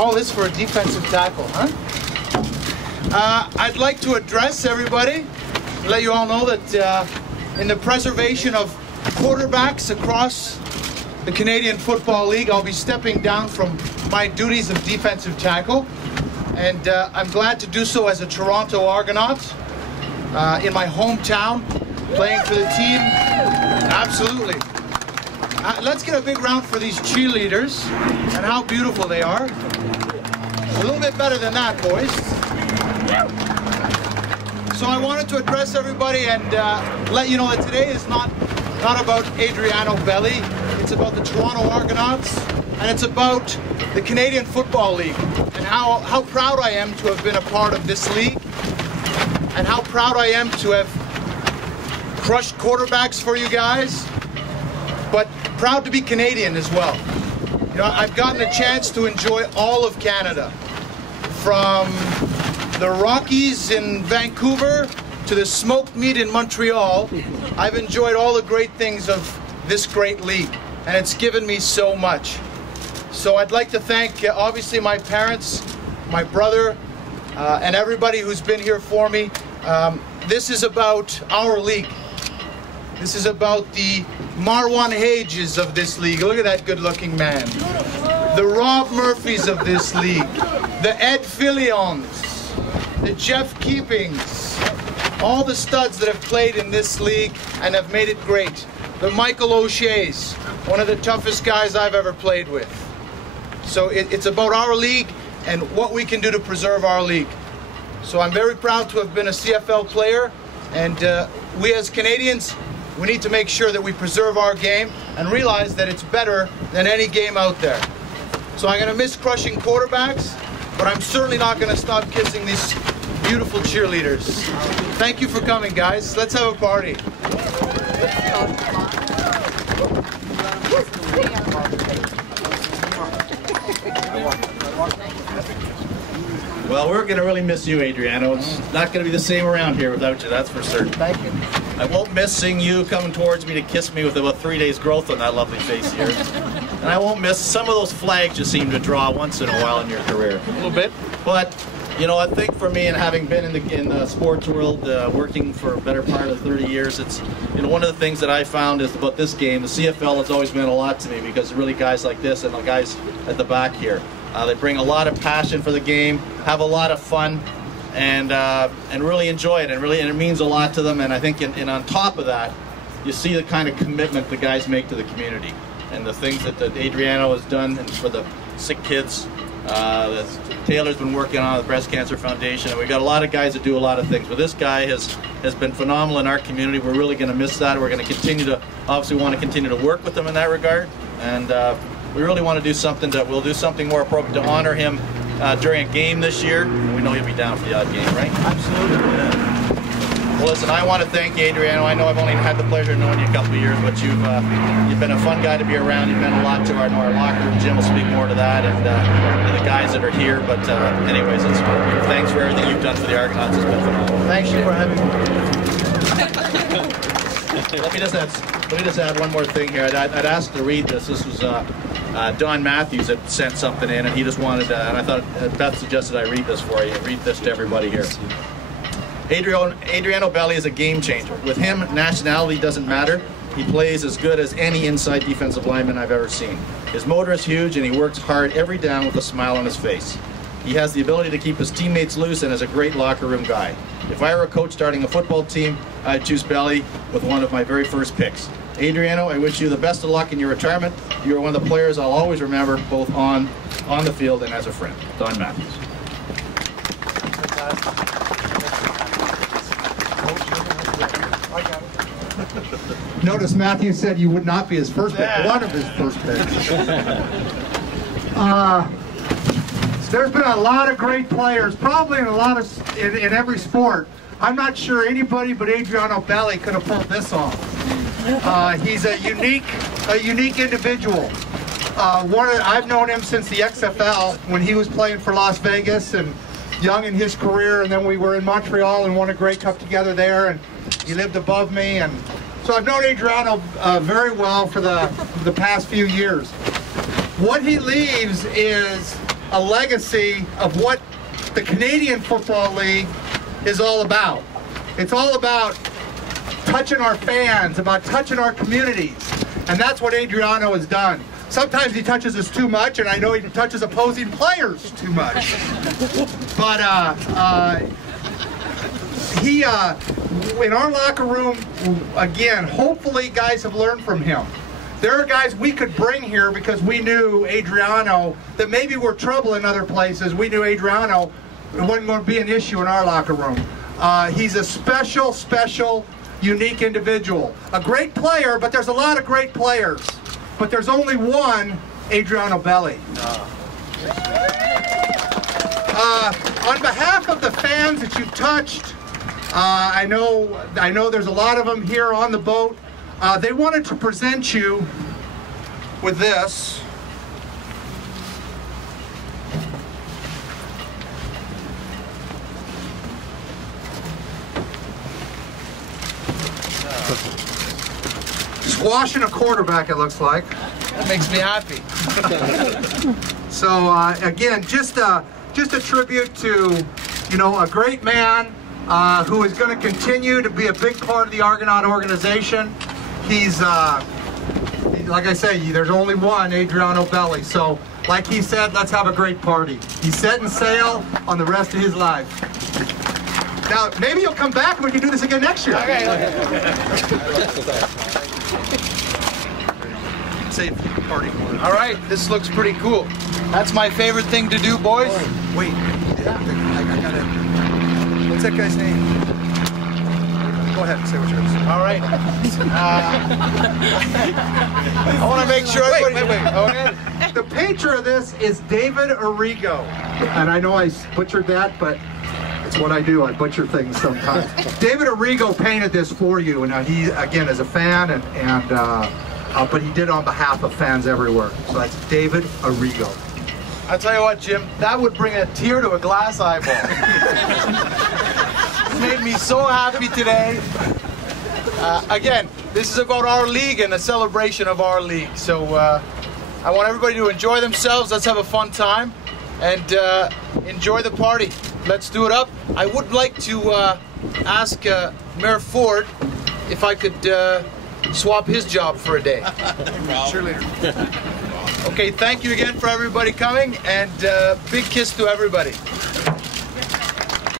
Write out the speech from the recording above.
All this for a defensive tackle, huh? I'd like to address everybody, let you all know that in the preservation of quarterbacks across the Canadian Football League, I'll be stepping down from my duties of defensive tackle. And I'm glad to do so as a Toronto Argonaut in my hometown, playing for the team. Absolutely. Let's get a big round for these cheerleaders and how beautiful they are. A little bit better than that, boys. So I wanted to address everybody and let you know that today is not about Adriano Belli. It's about the Toronto Argonauts, and it's about the Canadian Football League and how proud I am to have been a part of this league, and how proud I am to have crushed quarterbacks for you guys, but proud to be Canadian as well. You know, I've gotten a chance to enjoy all of Canada, from the Rockies in Vancouver to the smoked meat in Montreal. I've enjoyed all the great things of this great league, and it's given me so much. So I'd like to thank obviously my parents, my brother, and everybody who's been here for me. This is about our league. This is about the Marwan Hages of this league. Look at that good-looking man. The Rob Murphys of this league. The Ed Fillions. The Jeff Keepings. All the studs that have played in this league and have made it great. The Michael O'Shea's, one of the toughest guys I've ever played with. So it's about our league and what we can do to preserve our league. So I'm very proud to have been a CFL player, and we as Canadians, we need to make sure that we preserve our game and realize that it's better than any game out there. So I'm going to miss crushing quarterbacks, but I'm certainly not going to stop kissing these beautiful cheerleaders. Thank you for coming, guys. Let's have a party. Well, we're going to really miss you, Adriano. It's not going to be the same around here without you, that's for certain. Thank you. I won't miss seeing you coming towards me to kiss me with about 3 days growth on that lovely face here. And I won't miss some of those flags you seem to draw once in a while in your career. A little bit. But, you know, I think for me, and having been in the sports world, working for a better part of 30 years, it's, you know, one of the things that I found is about this game, the CFL has always meant a lot to me, because really guys like this and the guys at the back here, they bring a lot of passion for the game, have a lot of fun, and really enjoy it, and it means a lot to them. And I think, and on top of that, you see the kind of commitment the guys make to the community, and the things that Adriano has done for the sick kids. That Taylor's been working on the Breast Cancer Foundation, and we've got a lot of guys that do a lot of things. But this guy has been phenomenal in our community. We're really going to miss that. We're going to continue to, obviously want to continue to work with him in that regard, and we really want to do something that we'll do something more appropriate to honor him during a game this year. We know he'll be down for the odd game, right? Absolutely. Well, listen, I want to thank you, Adriano. I know I've only had the pleasure of knowing you a couple of years, but you've been a fun guy to be around. You've meant a lot to our locker room. Jim will speak more to that, and the guys that are here. But anyways, thanks for everything you've done for the Argonauts. It's been phenomenal. Thank you for having me. Let me just add one more thing here. I'd asked to read this. This was Don Matthews that sent something in, and he just wanted, and I thought Beth suggested I read this for you. Read this to everybody here. Adriano Belli is a game changer. With him, nationality doesn't matter. He plays as good as any inside defensive lineman I've ever seen. His motor is huge, and he works hard every down with a smile on his face. He has the ability to keep his teammates loose and is a great locker room guy. If I were a coach starting a football team, I'd choose Belli with one of my very first picks. Adriano, I wish you the best of luck in your retirement. You are one of the players I'll always remember, both on the field and as a friend. Don Matthews. Notice Matthew said you would not be his first pick, one of his first picks. There's been a lot of great players, probably in every sport. I'm not sure anybody but Adriano Belli could have pulled this off. He's a unique individual. I've known him since the XFL when he was playing for Las Vegas and young in his career, and then we were in Montreal and won a Grey Cup together there, and he lived above me, and so I've known Adriano very well for the past few years. What he leaves is a legacy of what the Canadian Football League is all about. It's all about touching our fans, about touching our communities, and that's what Adriano has done. Sometimes he touches us too much, and I know he touches opposing players too much. But he, in our locker room, again, hopefully guys have learned from him. There are guys we could bring here because we knew Adriano, that maybe were trouble in other places. We knew Adriano, it wasn't going to be an issue in our locker room. He's a special, unique individual. A great player, but there's a lot of great players. But there's only one Adriano Belli. On behalf of the fans that you've touched, I know there's a lot of them here on the boat. They wanted to present you with this. Squashing a quarterback, it looks like. That makes me happy. So again, just a tribute to, you know, a great man who is going to continue to be a big part of the Argonaut organization. He's like I say, there's only one Adriano Belli. So like he said, let's have a great party. He's setting sail on the rest of his life. Now, maybe you'll come back and we can do this again next year. Okay. Save party. All right, this looks pretty cool. That's my favorite thing to do, boys. Wait, I gotta. What's that guy's name? Go ahead, say what yours. All right. I want to make sure everybody. Wait. Okay. The painter of this is David Arrigo, and I know I butchered that, but it's what I do. I butcher things sometimes. David Arrigo painted this for you, and he again is a fan, but he did it on behalf of fans everywhere. So that's David Arrigo. I'll tell you what, Jim, that would bring a tear to a glass eyeball. It made me so happy today. Again, this is about our league and a celebration of our league. So I want everybody to enjoy themselves. Let's have a fun time and enjoy the party. Let's do it up. I would like to ask Mayor Ford if I could swap his job for a day. Cheerleader. Okay, thank you again for everybody coming, and big kiss to everybody.